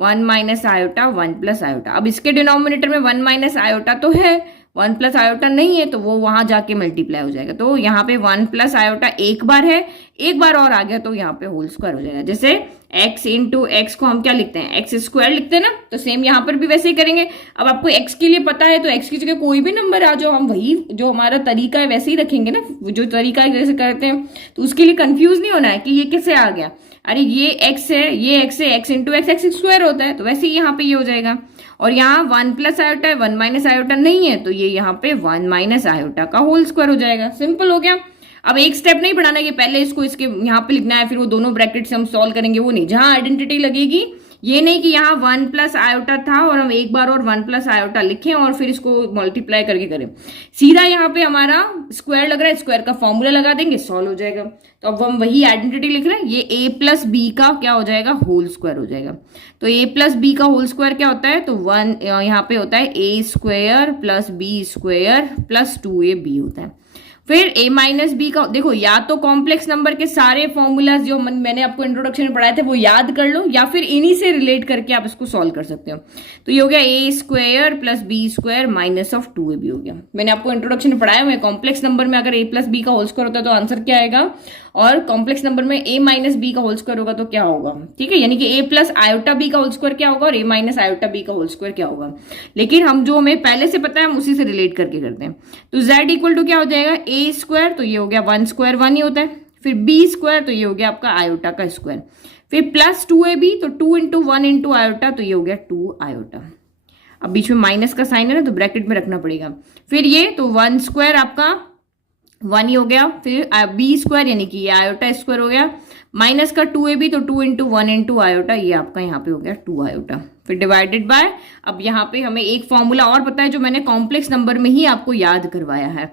1 माइनस आयोटा 1 प्लस आयोटा। अब इसके डिनोमिनेटर में 1 माइनस आयोटा तो है, 1 प्लस आयोटा नहीं है, तो वो वहां जाके मल्टीप्लाई हो जाएगा। तो यहाँ पे 1 प्लस आयोटा एक बार है, एक बार और आ गया तो यहाँ पे होल स्क्वायर हो जाएगा। जैसे x इंटू एक्स को हम क्या लिखते हैं, एक्स स्क्वायर लिखते हैं ना, तो सेम यहाँ पर भी वैसे ही करेंगे। अब आपको x के लिए पता है तो x की जगह कोई भी नंबर आ जाओ, हम वही जो हमारा तरीका है वैसे ही रखेंगे ना, जो तरीका जैसे करते हैं। तो उसके लिए कंफ्यूज नहीं होना है कि ये कैसे आ गया, अरे ये x है ये x है, x into x x square होता है, तो वैसे ही यहाँ पे ये हो जाएगा। और यहाँ 1 प्लस आयोटा है, 1 माइनस आयोटा नहीं है, तो ये यहाँ पे 1 माइनस आयोटा का होल स्क्वायर हो जाएगा। सिंपल हो गया। अब एक स्टेप नहीं बढ़ाना कि पहले इसको इसके यहाँ पे लिखना है फिर वो दोनों ब्रैकेट से हम सॉल्व करेंगे, वो नहीं। जहां आइडेंटिटी लगेगी, ये नहीं कि यहाँ 1 प्लस आयोटा था और हम एक बार और 1 प्लस आयोटा लिखें और फिर इसको मल्टीप्लाई करके करें। सीधा यहाँ पे हमारा स्क्वायर लग रहा है, स्क्वायर का फॉर्मूला लगा देंगे, सॉल्व हो जाएगा। तो अब हम वही आइडेंटिटी लिख रहे हैं, ये a प्लस बी का क्या हो जाएगा, होल स्क्वायर हो जाएगा। तो a प्लस बी का होल स्क्वायर क्या होता है, तो 1 यहाँ पे होता है a square plus b square plus 2ab होता है। फिर a माइनस बी का, देखो या तो कॉम्प्लेक्स नंबर के सारे फॉर्मूलाज जो मैंने आपको इंट्रोडक्शन में पढ़ाए थे वो याद कर लो, या फिर इन्हीं से रिलेट करके आप इसको सॉल्व कर सकते हो। तो ये हो गया a square plus b square minus of 2ab हो गया। मैंने आपको इंट्रोडक्शन में पढ़ाया हुआ है, कॉम्प्लेक्स नंबर में अगर a प्लस बी का होल स्क्वायर होता है तो आंसर क्या आएगा, और कॉम्प्लेक्स नंबर में a माइनस बी का होल स्क्वायर होगा तो क्या होगा, ठीक है, यानी कि a प्लस आयोटा बी का होल स्क्वायर क्या होगा और a माइनस आयोटा बी का होल स्क्वायर क्या होगा। लेकिन हम जो हमें पहले से पता है हम उसी से रिलेट करके करते हैं। तो z इक्वल टू क्या हो जाएगा, a स्क्वायर, तो ये हो गया 1 स्क्वायर 1 ही होता है, फिर b स्क्वायर, तो ये हो गया आपका आयोटा का स्क्वायर, फिर प्लस 2ab, तो 2 इंटू 1 इंटू आयोटा, तो ये हो गया 2 आयोटा। अब बीच में माइनस का साइन है ना तो ब्रैकेट में रखना पड़ेगा। फिर ये तो 1 स्क्वायर आपका 1 ही हो गया, फिर बी स्क्वायर यानी कि ये आयोटा स्क्वायर हो गया, माइनस का 2ab, तो 2 इंटू 1 इंटू आयोटा, ये आपका यहाँ पे हो गया 2 आयोटा, फिर डिवाइडेड बाय, अब यहाँ पे हमें एक फॉर्मूला और पता है जो मैंने कॉम्प्लेक्स नंबर में ही आपको याद करवाया है,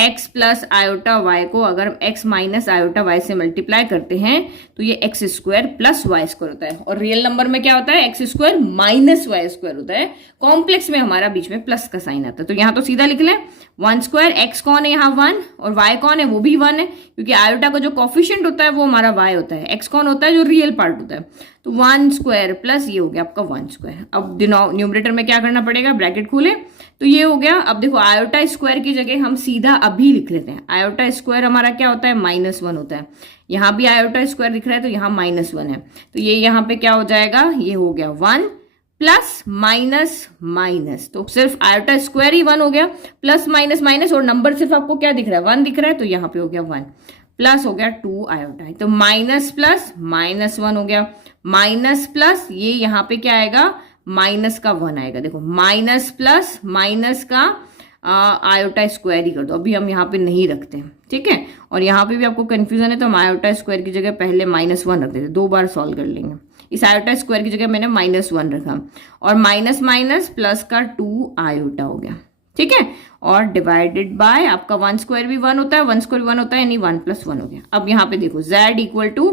x प्लस आयोटा वाई को अगर x माइनस आयोटा वाई से मल्टीप्लाई करते हैं तो ये x square plus y square होता है, और रियल नंबर में क्या होता है x square minus y square होता है, कॉम्प्लेक्स में हमारा बीच में प्लस का साइन आता है। तो यहाँ तो सीधा लिख लें 1 स्क्वायर, एक्स कौन है यहाँ 1 और वाई कौन है वो भी 1 है, क्योंकि आयोटा का जो कोफिशिएंट होता है वो हमारा वाई होता है, एक्स कौन होता है जो रियल पार्ट होता है, तो 1 स्क्वायर प्लस ये हो गया आपका 1 स्क्वायर। अब न्यूमरेटर में क्या करना पड़ेगा, ब्रैकेट खोले तो ये हो गया। अब देखो आयोटा स्क्वायर की जगह हम सीधा अभी लिख लेते हैं, आयोटा स्क्वायर हमारा क्या होता है -1 होता है, यहाँ भी आयोटा स्क्वायर दिख रहा है तो यहाँ -1 है, तो ये यहाँ पे क्या हो जाएगा, ये हो गया 1 प्लस माइनस माइनस, तो सिर्फ आयोटा स्क्वायर ही 1 हो गया, प्लस माइनस माइनस, और नंबर सिर्फ आपको क्या दिख रहा है 1 दिख रहा है, तो यहाँ पे हो गया 1 प्लस हो गया 2 आयोटा, तो माइनस प्लस -1 हो गया, माइनस प्लस ये यहाँ पे क्या आएगा माइनस का 1 आएगा, देखो माइनस प्लस माइनस का आयोटा स्क्वायर ही कर दो, अभी हम यहाँ पे नहीं रखते हैं, ठीक है। और यहाँ पे भी आपको कंफ्यूजन है तो हम आयोटा स्क्वायर की जगह पहले -1 रख देते, 2 बार सॉल्व कर लेंगे। इस आयोटा स्क्वायर की जगह मैंने -1 रखा और माइनस माइनस प्लस का 2 आयोटा हो गया, ठीक है, और डिवाइडेड बाय आपका 1 स्क्वायर भी 1 होता है, 1 स्क्वायर 1 होता है, यानी 1 + 1 हो गया। अब यहाँ पे देखो z equal to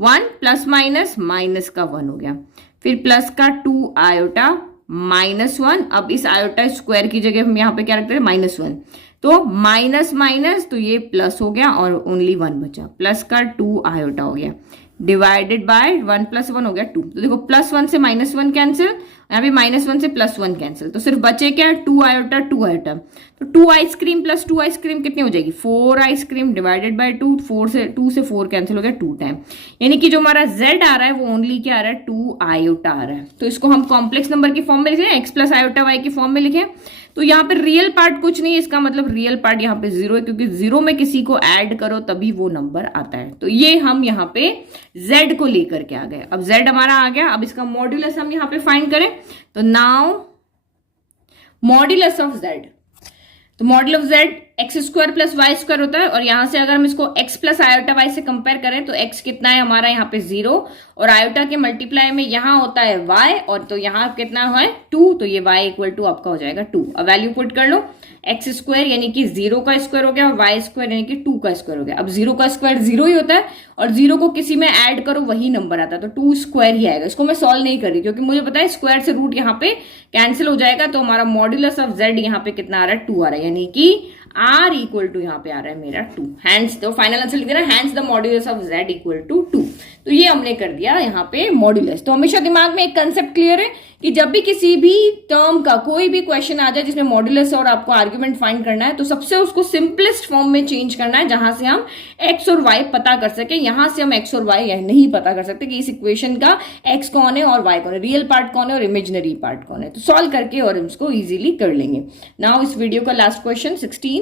1 plus minus minus का 1 हो गया, फिर प्लस का 2 आयोटा -1, अब इस आयोटा स्क्वायर की जगह हम यहाँ पे क्या रखते हैं -1, तो माइनस माइनस तो ये प्लस हो गया और ओनली 1 बचा, प्लस का 2 आयोटा हो गया, डिवाइडेड बाय 1 + 1 हो गया 2, तो देखो +1 से -1 कैंसिल, यहाँ पे -1 से +1 कैंसिल, तो सिर्फ बचे क्या 2 आयोटा 2 आयोटा, तो 2 आइसक्रीम प्लस 2 आइसक्रीम कितनी हो जाएगी 4 आइसक्रीम डिवाइडेड बाय 2, 2 से 4 कैंसिल हो गया 2 टाइम, यानी कि जो हमारा z आ रहा है वो ओनली क्या आ रहा है 2 आयोटा आ रहा है। तो इसको हम कॉम्प्लेक्स नंबर की फॉर्म में लिखें, x प्लस आयोटा y की फॉर्म में लिखें, तो यहाँ पे रियल पार्ट कुछ नहीं है, इसका मतलब रियल पार्ट यहाँ पे 0 है, क्योंकि 0 में किसी को ऐड करो तभी वो नंबर आता है, तो ये हम यहाँ पे z को लेकर के आ गए। अब z हमारा आ गया, अब इसका मॉड्यूलस हम यहाँ पे फाइंड करें, तो नाउ मॉड्यूलस ऑफ z, तो module of z x square plus y square होता है, और यहां से अगर हम इसको x प्लस आयोटा वाई से कंपेयर करें तो x कितना है हमारा यहाँ पे 0, और आयोटा के मल्टीप्लाई में यहाँ होता है y, और तो यहाँ कितना है 2, तो ये y इक्वल टू आपका हो जाएगा 2। अब वैल्यू पुट कर लो, एक्स स्क्वायर यानी कि 0 का स्क्वायर हो गया और वाई स्क्वायर यानी कि 2 का स्क्वायर हो गया। अब 0 का स्क्वायर 0 ही होता है और 0 को किसी में ऐड करो वही नंबर आता है, तो 2 स्क्वायर ही आएगा। इसको मैं सॉल्व नहीं कर रही क्योंकि मुझे पता है स्क्वायर से रूट यहाँ पे कैंसिल हो जाएगा, तो हमारा मॉड्यूलस ऑफ z यहाँ पे कितना आ रहा है 2 आ रहा है, यानी कि r इक्वल टू यहाँ पे आ रहा है मेरा 2, हैंस तो फाइनल आंसर लिख देना, hence the modulus of z equal to 2। तो ये हमने कर दिया यहाँ पे मॉड्यूलस। तो हमेशा दिमाग में एक कंसेप्ट क्लियर है कि जब भी किसी भी टर्म का कोई भी क्वेश्चन आ जाए जिसमें मॉड्यूलस और आपको आर्ग्यूमेंट फाइंड करना है, तो सबसे उसको सिंपलेस्ट फॉर्म में चेंज करना है जहां से हम x और y पता कर सके। यहां से हम x और y नहीं पता कर सकते कि इस इक्वेशन का x कौन है और y कौन है, रियल पार्ट कौन है और इमेजिनरी पार्ट कौन है। तो सॉल्व करके और इसको इजीली कर लेंगे। नाउ इस वीडियो का last question 16,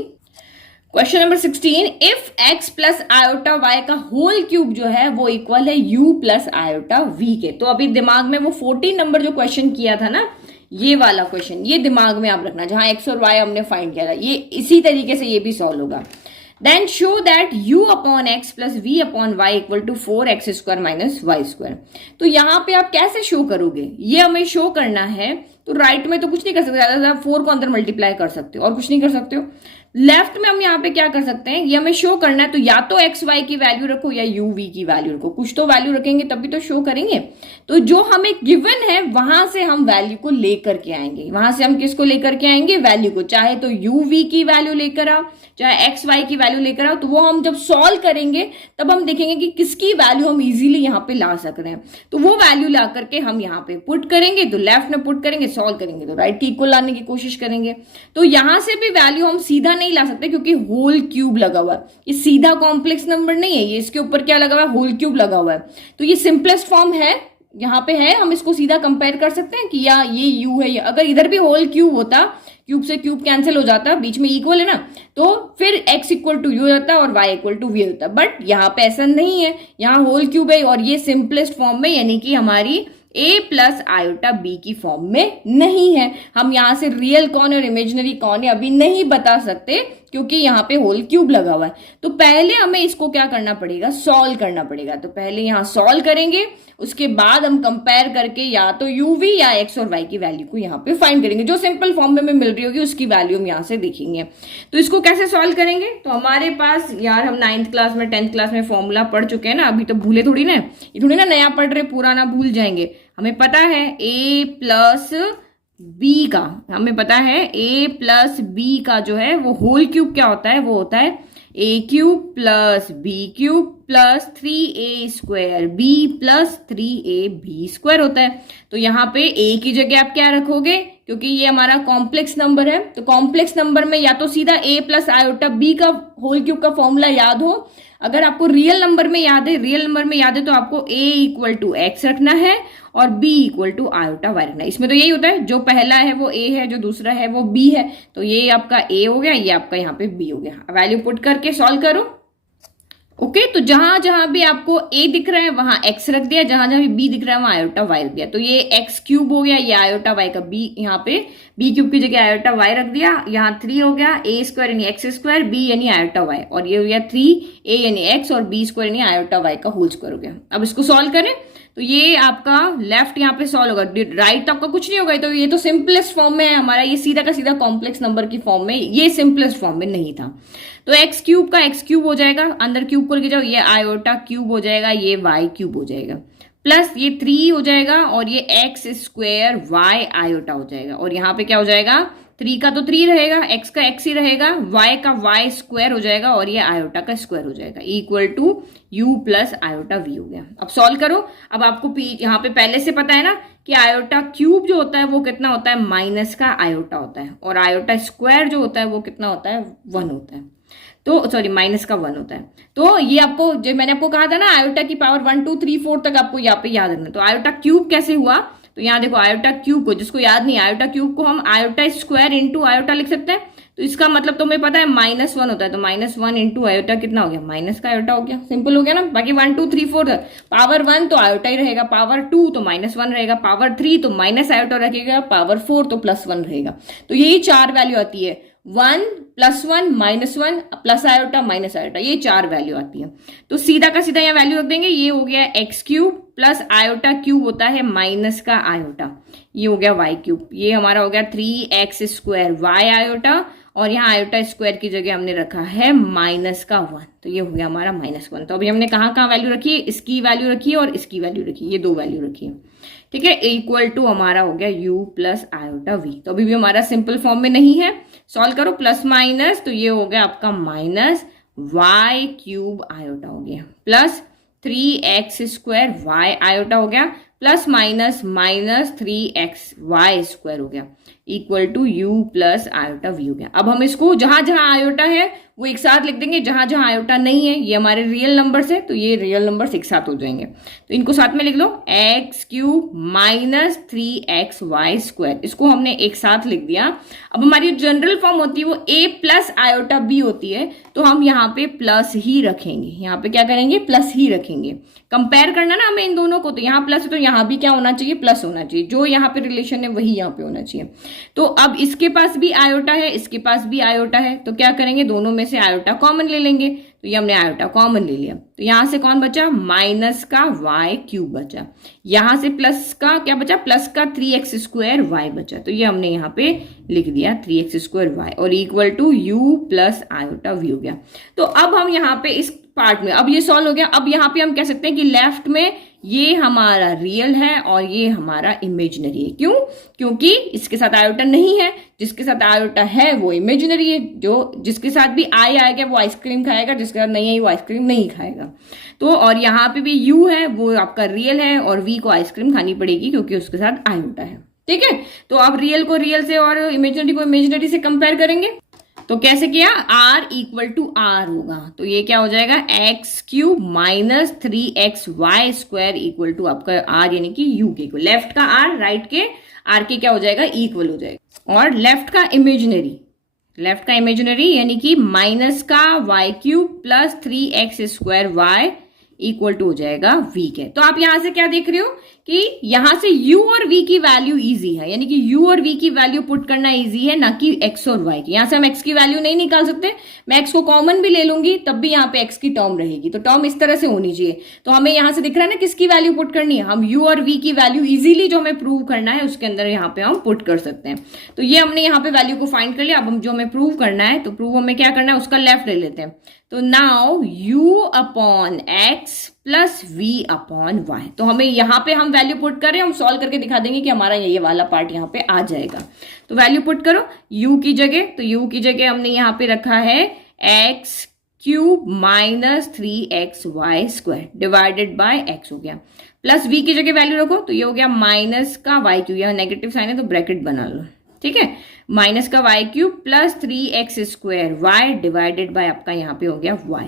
question number 16, if x plus iota y का होल क्यूब जो है वो इक्वल है u प्लस आयोटा v के। तो अभी दिमाग में वो 14 नंबर जो क्वेश्चन किया था ना, ये वाला क्वेश्चन, ये दिमाग में आप रखना, जहां x और y हमने फाइंड किया था, ये इसी तरीके से ये भी सॉल्व होगा। Then show that u upon x plus v upon y equal to 4x square minus y square. तो यहाँ पे आप कैसे शो करोगे, ये हमें शो करना है। तो राइट में तो कुछ नहीं कर सकते, ज्यादा 4 को अंदर मल्टीप्लाई कर सकते हो और कुछ नहीं कर सकते हो। लेफ्ट में हम यहाँ पे क्या कर सकते हैं, ये हमें शो करना है, तो या तो एक्स वाई की वैल्यू रखो या यू वी की वैल्यू रखो, कुछ तो वैल्यू रखेंगे तभी तो शो करेंगे। तो जो हमें गिवन है वहां से हम वैल्यू को लेकर के आएंगे, वहां से हम किसको लेकर के आएंगे, वैल्यू को, चाहे तो यू वी की वैल्यू लेकर आओ चाहे एक्स वाई की वैल्यू लेकर आओ। तो वो हम जब सॉल्व करेंगे तब हम देखेंगे कि किसकी वैल्यू हम इजीली यहाँ पे ला सक रहे हैं, तो वो वैल्यू ला करके हम यहाँ पे पुट करेंगे, तो लेफ्ट में पुट करेंगे, सॉल्व करेंगे तो राइट की इक्वल लाने की कोशिश करेंगे। तो यहां से भी वैल्यू हम सीधा नहीं ला सकते क्योंकि होल क्यूब लगा हुआ है, ये सीधा कॉम्प्लेक्स नंबर नहीं है, ये इसके ऊपर क्या लगा हुआ है, होल क्यूब लगा हुआ है। तो ये सिंपलेस्ट फॉर्म है, यहाँ पे है, हम इसको सीधा कंपेयर कर सकते हैं कि या ये यू है, या अगर इधर भी होल क्यूब होता, क्यूब से क्यूब कैंसिल हो जाता, बीच में इक्वल है ना, तो फिर x इक्वल टू यू होता और y इक्वल टू वी होता। बट यहाँ पे ऐसा नहीं है, यहाँ होल क्यूब है और ये सिंपलेस्ट फॉर्म में यानी कि हमारी a प्लस आयोटा b की फॉर्म में नहीं है। हम यहाँ से रियल कौन और इमेजिनरी कौन है अभी नहीं बता सकते क्योंकि यहाँ पे होल क्यूब लगा हुआ है। तो पहले हमें इसको क्या करना पड़ेगा, सॉल्व करना पड़ेगा। तो पहले यहाँ सॉल्व करेंगे, उसके बाद हम कंपेयर करके या तो uv या x और y की वैल्यू को यहाँ पे फाइंड करेंगे, जो सिंपल फॉर्म में हमें मिल रही होगी उसकी वैल्यू हम यहाँ से देखेंगे। तो इसको कैसे सॉल्व करेंगे, तो हमारे पास यार हम 9th क्लास में 10th क्लास में फॉर्मूला पढ़ चुके हैं ना, अभी तो भूले थोड़ी ना, ये थोड़ी ना नया पढ़ रहे, पुराना भूल जाएंगे। हमें पता है a प्लस बी का, हमें पता है a प्लस बी का जो है वो होल क्यूब क्या होता है, वो होता है a cube plus b cube plus 3a square b plus 3ab square होता है। तो यहाँ पे a की जगह आप क्या रखोगे, क्योंकि ये हमारा कॉम्प्लेक्स नंबर है, तो कॉम्प्लेक्स नंबर में या तो सीधा a प्लस आयोटा b का होल क्यूब का फॉर्मूला याद हो, अगर आपको रियल नंबर में याद है, रियल नंबर में याद है तो आपको a इक्वल टू एक्स रखना है और b equal to iota y रखना है। इसमें तो यही होता है, जो पहला है वो a है, जो दूसरा है वो b है, तो ये आपका a हो गया, ये आपका यहाँ पे b हो गया। वैल्यू पुट करके सॉल्व करो। ओके, तो जहां जहां भी आपको a दिख रहा है वहां x रख दिया, जहां जहां भी b दिख रहा है वहां आयोटा y रख दिया। तो ये x क्यूब हो गया, ये आयोटा y का b, यहाँ पे b क्यूब की जगह आयोटा y रख दिया, यहाँ 3 हो गया, a स्क्वायर यानी x स्क्वायर, b यानी आयोटा y, और ये हो गया 3a यानी x और b स्क्वायर यानी आयोटा y का होल स्क्वायर हो गया। अब इसको सॉल्व करें तो ये आपका लेफ्ट यहाँ पे सॉल्व होगा, राइट आपका कुछ नहीं होगा। तो ये तो सिंपलेस्ट फॉर्म में है हमारा, ये सीधा का सीधा कॉम्प्लेक्स नंबर की फॉर्म में, ये सिंपलेस्ट फॉर्म में नहीं था। तो एक्स क्यूब का एक्स क्यूब हो जाएगा, अंदर क्यूब को लेके जाओ, ये आयोटा क्यूब हो जाएगा, ये वाई क्यूब हो जाएगा, प्लस ये 3 हो जाएगा और ये एक्स स्क्वायर वाई आयोटा हो जाएगा। और यहाँ पे क्या हो जाएगा, 3 का तो 3 रहेगा, x का x ही रहेगा, y का y स्क्वायर हो जाएगा और ये आयोटा का स्क्वायर हो जाएगा, equal to u plus iota v हो गया। अब सॉल्व करो। अब आपको यहाँ पे पहले से पता है ना कि आयोटा क्यूब जो होता है वो कितना होता है, माइनस का आयोटा होता है, और आयोटा स्क्वायर जो होता है वो कितना होता है, 1 होता है। तो सॉरी माइनस का 1 होता है। तो ये आपको जो मैंने आपको कहा था ना, आयोटा की पावर 1 2 3 4 तक आपको यहाँ पे याद रखना। तो आयोटा क्यूब कैसे हुआ, तो यहाँ देखो आयोटा क्यूब को, जिसको याद नहीं, आयोटा क्यूब को हम आयोटा स्क्वायर इंटू आयोटा लिख सकते हैं। तो इसका मतलब तुम्हें पता है -1 होता है, तो -1 इंटू आयोटा कितना हो गया, माइनस का आयोटा हो गया। सिंपल हो गया ना। बाकी 1 2 3 4 पावर 1 तो आयोटा ही रहेगा, पावर 2 तो -1 रहेगा, पावर 3 तो माइनस आयोटा रखेगा, पावर 4 तो +1 रहेगा। तो यही 4 वैल्यू आती है, 1 +1 -1 प्लस आयोटा माइनस आयोटा, ये 4 वैल्यू आती है। तो सीधा का सीधा यहाँ वैल्यू रख देंगे, ये हो गया x cube plus iota cube होता है माइनस का आयोटा, ये हो गया वाई क्यूब, ये हमारा हो गया 3x स्क्वायर वाई आयोटा, और यहाँ आयोटा स्क्वायर की जगह हमने रखा है माइनस का 1, तो ये हो गया हमारा -1। तो अभी हमने कहाँ कहाँ वैल्यू रखी है, इसकी वैल्यू रखी है और इसकी वैल्यू रखी है, ये 2 वैल्यू रखी है, ठीक है। इक्वल टू हमारा हो गया u प्लस आयोटा v। तो अभी भी हमारा सिंपल फॉर्म में नहीं है, सॉल्व करो, प्लस माइनस, तो ये हो गया आपका माइनस वाई क्यूब आयोटा हो गया, plus 3x square Y iota हो गया, plus minus minus 3x y square हो गया, equal to u plus iota v हो गया। अब हम इसको जहां जहां आयोटा है वो एक साथ लिख देंगे, जहां जहां आयोटा नहीं है ये हमारे रियल नंबर्स है, तो ये रियल नंबर्स एक साथ हो जाएंगे। तो इनको साथ में लिख लो, x cube minus 3x y square, इसको हमने एक साथ लिख दिया। अब हमारी जनरल फॉर्म होती है वो a प्लस आयोटा b होती है, तो हम यहाँ पे प्लस ही रखेंगे, यहाँ पे क्या करेंगे, प्लस ही रखेंगे। कंपेयर करना ना हमें इन दोनों को, तो यहाँ प्लस है तो यहाँ भी क्या होना चाहिए, प्लस होना चाहिए, जो यहाँ पे रिलेशन है वही यहाँ पे होना चाहिए। तो अब इसके पास भी आयोटा है, इसके पास भी आयोटा है, तो क्या करेंगे, दोनों में से आयोटा कॉमन ले लेंगे। तो ये हमने आयोटा कॉमन ले लिया, तो यहां से कौन बचा, माइनस का वाई क्यूब बचा, यहां से प्लस का क्या बचा, प्लस का 3x स्क्वायर वाई बचा, तो ये हमने यहाँ पे लिख दिया 3x स्क्वायर वाई, और equal to u plus iota v हो गया। तो अब हम यहाँ पे इस पार्ट में, अब ये सॉल्व हो गया। अब यहाँ पे हम कह सकते हैं कि लेफ्ट में ये हमारा रियल है और ये हमारा इमेजिनरी है। क्यों, क्योंकि इसके साथ आयोटा नहीं है, जिसके साथ आयोटा है वो इमेजिनरी है, जो जिसके साथ भी आई आएगा वो आइसक्रीम खाएगा, जिसके साथ नहीं है वो आइसक्रीम नहीं खाएगा। तो और यहाँ पे भी u है वो आपका रियल है, और v को आइसक्रीम खानी पड़ेगी क्योंकि उसके साथ आयोटा है, ठीक है। तो आप रियल को रियल से और इमेजिनरी को इमेजिनरी से कंपेयर करेंगे। तो कैसे किया, r इक्वल टू r होगा, तो ये क्या हो जाएगा x cube minus 3xy square equal to आपका r यानी कि u के इक्वल, लेफ्ट का r राइट के r के क्या हो जाएगा इक्वल हो जाएगा, और लेफ्ट का इमेजिनरी यानी कि माइनस का y cube plus 3x square y equal to हो जाएगा v के। तो आप यहां से क्या देख रहे हो कि यहां से u और v की वैल्यू इजी है, यानी कि u और v की वैल्यू पुट करना इजी है, ना कि x और y की। यहां से हम x की वैल्यू नहीं निकाल सकते, मैं x को कॉमन भी ले लूंगी तब भी यहाँ पे x की टर्म रहेगी, तो टर्म इस तरह से होनी चाहिए। तो हमें यहां से दिख रहा है ना किसकी वैल्यू पुट करनी है, हम u और v की वैल्यू इजीली जो हमें प्रूव करना है उसके अंदर यहाँ पे हम पुट कर सकते हैं। तो ये हमने यहाँ पे वैल्यू को फाइंड कर लिया। अब हम जो हमें प्रूव करना है, तो प्रूव हमें क्या करना है, उसका लेफ्ट ले लेते हैं। तो now u upon x plus v upon y, तो हमें यहाँ पे हम वैल्यू पुट कर रहे हैं, हम सॉल्व करके दिखा देंगे कि हमारा ये वाला पार्ट यहाँ पे आ जाएगा। तो वैल्यू पुट करो u की जगह, तो u की जगह हमने यहाँ पे रखा है x cube minus 3xy square divided by x हो गया, प्लस v की जगह वैल्यू रखो, तो ये हो गया माइनस का y क्यूब, यहाँ नेगेटिव साइन है तो ब्रैकेट बना लो, ठीक है, माइनस का y cube plus 3x square y divided by आपका यहाँ पे हो गया y,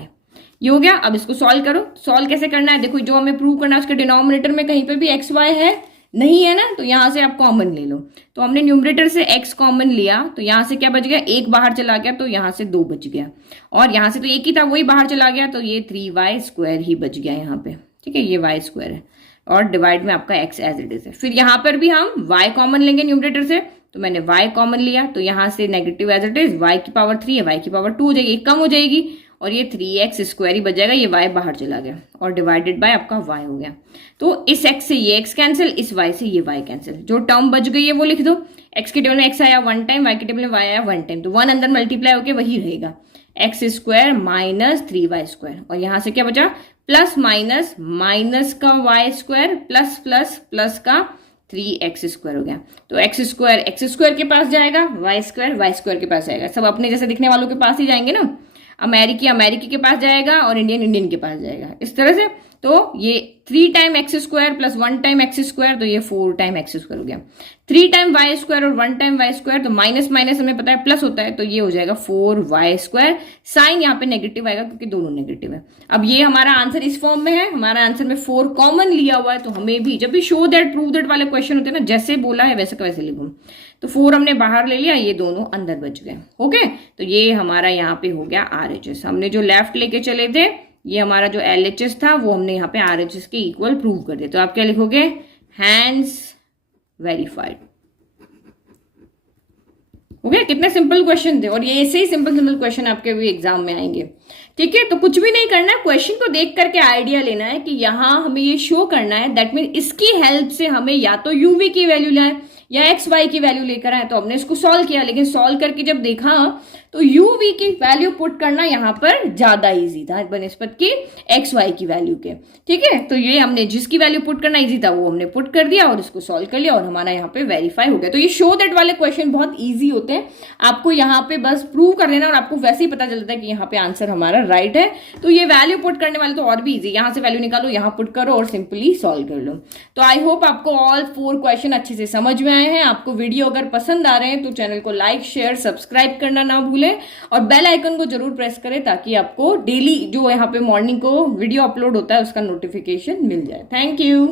ये हो गया। अब इसको सॉल्व करो। सॉल्व कैसे करना है, देखो जो हमें प्रूव करना है उसके डिनोमिनेटर में कहीं पे भी एक्स वाई है नहीं है ना, तो यहां से आप कॉमन ले लो। तो हमने न्यूमरेटर से x कॉमन लिया, तो यहां से क्या बच गया, एक बाहर चला गया तो यहां से 2 बच गया, और यहां से तो एक ही था वही बाहर चला गया, तो ये 3y स्क्वायर ही बच गया यहाँ पे, ठीक है, ये y स्क्वायर है, और डिवाइड में आपका x एज इट इज है। फिर यहाँ पर भी हम y कॉमन लेंगे न्यूमरेटर से, तो मैंने y कॉमन लिया, तो यहाँ से negative as it is, y की पावर 3 है, y की पावर 2 हो जाएगी, एक कम हो जाएगी, और ये 3x स्क्वायर ही बच जाएगा, ये y बाहर चला गया, और डिवाइडेड बाय आपका y हो गया। तो इस x से ये x कैंसिल, इस y से ये y कैंसिल, जो टर्म बच गई है वो लिख दो। x के टेबल में x आया 1 टाइम, y के टेबल में y आया 1 टाइम, तो 1 अंदर मल्टीप्लाई होकर वही रहेगा, x square minus 3y square, और यहाँ से क्या बचा, प्लस माइनस माइनस का y square plus plus plus का 3x स्क्वायर हो गया। तो x स्क्वायर के पास जाएगा, y स्क्वायर के पास जाएगा, सब अपने जैसे दिखने वालों के पास ही जाएंगे ना, अमेरिकी के पास जाएगा और इंडियन के पास जाएगा, इस तरह से। तो ये 3 time x square plus 1 time x square, तो ये 4 टाइम एक्स स्क्वायर हो गया, 3 टाइम वाई स्क्वायर और 1 टाइम वाई स्क्वायर, तो माइनस माइनस हमें पता है प्लस होता है, तो ये हो जाएगा 4y स्क्वायर, साइन यहाँ पे नेगेटिव आएगा क्योंकि दोनों नेगेटिव है। अब ये हमारा आंसर इस फॉर्म में है, हमारा आंसर में 4 कॉमन लिया हुआ है, तो हमें भी जब भी शो दैट प्रूव दैट वाले क्वेश्चन होते हैं ना, जैसे बोला है वैसे का वैसे लिखूं, तो 4 हमने बाहर ले लिया, ये दोनों अंदर बच गए। ओके, तो ये हमारा यहाँ पे हो गया RHS। हमने जो लेफ्ट लेके चले थे, ये हमारा जो LHS था वो हमने यहाँ पे RHS के इक्वल प्रूव कर दिया। तो आप क्या लिखोगे, हैंड्स वेरीफाइड। ओके, कितने सिंपल क्वेश्चन थे, और ये ऐसे ही सिंपल क्वेश्चन आपके भी एग्जाम में आएंगे। ठीक है, तो कुछ भी नहीं करना है, क्वेश्चन को देख करके आइडिया लेना है कि यहाँ हमें ये शो करना है, दैट मीन इसकी हेल्प से हमें या तो यूवी की वैल्यू लाए या एक्स वाई की वैल्यू लेकर आए। तो हमने इसको सॉल्व किया, लेकिन सॉल्व करके जब देखा तो यू वी की वैल्यू पुट करना यहाँ पर ज्यादा इजी था बनिस्बत की एक्स वाई की वैल्यू के। ठीक है, तो ये हमने जिसकी वैल्यू पुट करना इजी था वो हमने पुट कर दिया और इसको सॉल्व कर लिया और हमारा यहाँ पे वेरीफाई हो गया। तो ये शो दैट वाले क्वेश्चन बहुत ईजी होते हैं, आपको यहाँ पे बस प्रूव कर देना और आपको वैसे ही पता चलता है कि यहाँ पे आंसर हमारा राइट है। तो ये वैल्यू पुट करने वाले तो और भी इजी, यहाँ से वैल्यू निकालो, यहाँ पुट करो और सिंपली सॉल्व कर लो। तो आई होप आपको ऑल 4 क्वेश्चन अच्छे से समझ में आए हैं। आपको वीडियो अगर पसंद आ रहे हैं तो चैनल को लाइक शेयर सब्सक्राइब करना ना भूलें और बेल आइकन को जरूर प्रेस करें ताकि आपको डेली जो यहाँ पे मॉर्निंग को वीडियो अपलोड होता है उसका नोटिफिकेशन मिल जाए। Thank you.